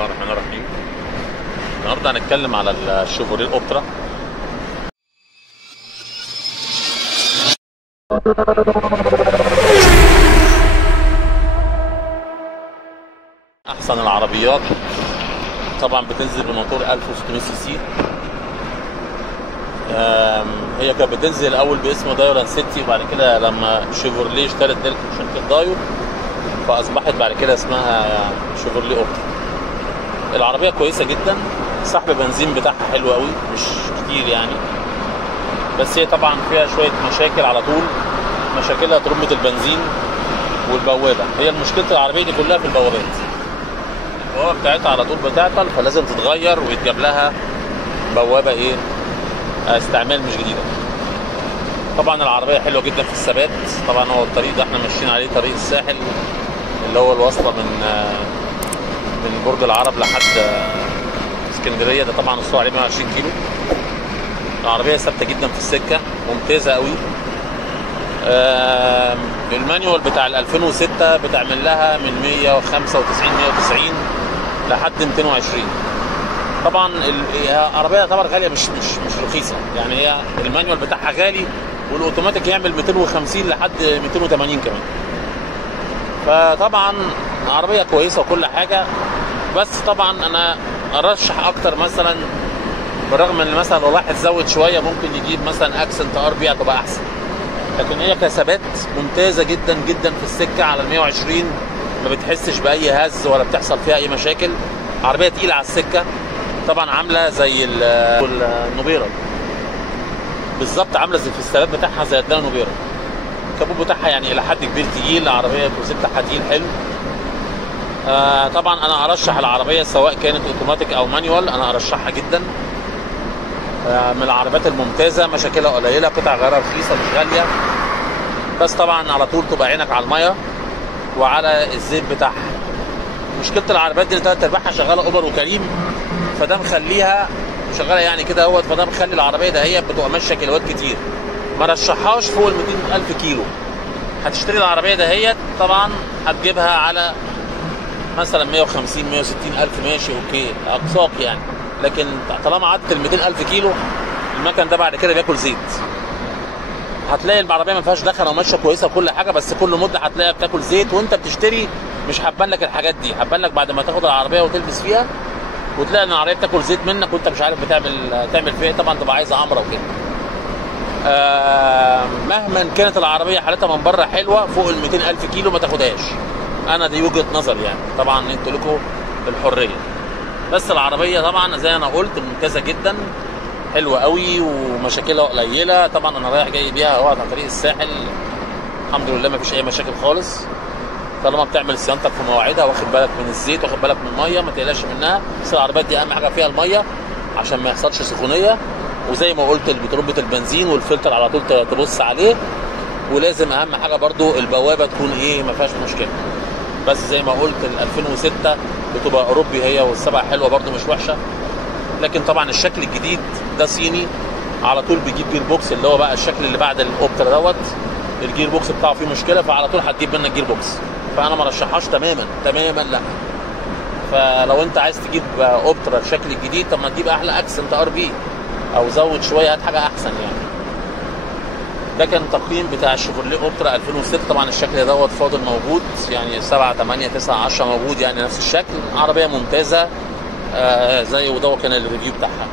الله الرحمن الرحيم. النهارده هنتكلم على الشيفروليه الاوبترا. احسن العربيات طبعا بتنزل بموتور 1600 سي سي. هي كانت بتنزل الاول باسم دايو لانسيتي، وبعد كده لما شيفروليه اشترت شركه دايو فاصبحت بعد كده اسمها شيفروليه اوبترا. العربيه كويسه جدا، سحب بنزين بتاعها حلو قوي، مش كتير يعني، بس هي طبعا فيها شويه مشاكل على طول. مشاكلها ترمه البنزين والبوابه، هي المشكله العربيه دي كلها في البوابات. البوابه بتاعتها على طول بتعطل، فلازم تتغير ويتجاب لها بوابه استعمال مش جديده. طبعا العربيه حلوه جدا في الثبات. طبعا هو الطريق ده احنا ماشيين عليه طريق الساحل اللي هو الوصله من برج العرب لحد اسكندريه، ده طبعا السرعه عليه 120 كيلو. العربيه ثابته جدا في السكه، ممتازه قوي. المانيوال بتاع ال 2006 بتعمل لها من 195 190 لحد 220. طبعا هي عربيه تعتبر غاليه، مش رخيصه يعني. هي المانيوال بتاعها غالي، والاوتوماتيك يعمل 250 لحد 280 كمان. فطبعا عربيه كويسه وكل حاجه، بس طبعا انا ارشح اكتر مثلا، بالرغم ان مثلا لو واحد زود شويه ممكن يجيب مثلا اكسنت ار بي هتبقى احسن، لكن هي كثبات ممتازه جدا جدا في السكه على ال 120. ما بتحسش باي هز ولا بتحصل فيها اي مشاكل. عربيه تقيله على السكه، طبعا عامله زي النوبيرا بالظبط، عامله زي في الثبات بتاعها زي الدانا نوبيرا. الكابوت بتاعها يعني الى حد كبير تقيل، العربيه الكرسي بتاعها تقيل حلو. طبعا انا ارشح العربيه سواء كانت اوتوماتيك او مانيوال، انا ارشحها جدا. من العربيات الممتازه، مشاكلها قليله، قطع غيارها رخيصه مش غاليه، بس طبعا على طول تبقى عينك على الميه وعلى الزيت بتاعها. مشكله العربيات دي ثلاث ارباعها شغاله اوبر وكريم، فده مخليها شغاله يعني كده اهوت، فده مخلي العربيه ده هي بتبقى ماشيه كيلوات كتير. ما رشحهاش فوق ال 200,000 كيلو. هتشتري العربيه ده هي طبعا هتجيبها على مثلا 150 160,000 ماشي اوكي اقصاك يعني، لكن طالما عدت ال 200,000 كيلو المكن ده بعد كده بياكل زيت. هتلاقي العربيه ما فيهاش دخنه وماشيه كويسه وكل حاجه، بس كل مده هتلاقيها بتاكل زيت، وانت بتشتري مش هتبان لك الحاجات دي، هتبان لك بعد ما تاخد العربيه وتلبس فيها وتلاقي ان العربيه بتاكل زيت منك وانت مش عارف تعمل فيها ايه. طبعا تبقى عايزه عمره وكده. مهما كانت العربيه حالتها من بره حلوه، فوق ال 200,000 كيلو ما تاخدهاش. انا دي وجهه نظري يعني، طبعا انتوا لكم الحريه. بس العربيه طبعا زي انا قلت ممتازه جدا، حلوه قوي ومشاكلها قليله. طبعا انا رايح جاي بيها اهو على طريق الساحل، الحمد لله ما فيش اي مشاكل خالص. طالما بتعمل صيانتك في مواعيدها، واخد بالك من الزيت، واخد بالك من الميه، ما تقلقش منها. بس العربيات دي اهم حاجه فيها الميه عشان ما يحصلش سخونيه، وزي ما قلت بتربه البنزين والفلتر على طول تبص عليه، ولازم اهم حاجه برضو البوابه تكون ما فيهاش مشكله. بس زي ما قلت ال 2006 بتبقى اوروبي هي، والسبعه حلوه برضو مش وحشه. لكن طبعا الشكل الجديد ده صيني، على طول بيجيب جير بوكس، اللي هو بقى الشكل اللي بعد الاوبترا دوت الجير بوكس بتاعه فيه مشكله، فعلى طول هتجيب منك جير بوكس. فانا ما رشحهاش تماما لا. فلو انت عايز تجيب اوبترا الشكل الجديد، طب ما تجيب احلى اكسنت ار بي، او زود شويه هات حاجه احسن يعني. ده كان تقييم بتاع الشيفروليه اوبترا 2006. طبعا الشكل دوت فاضل موجود يعني 7 8 9 10 موجود يعني نفس الشكل. عربيه ممتازه زي وده كان الريفيو بتاعها.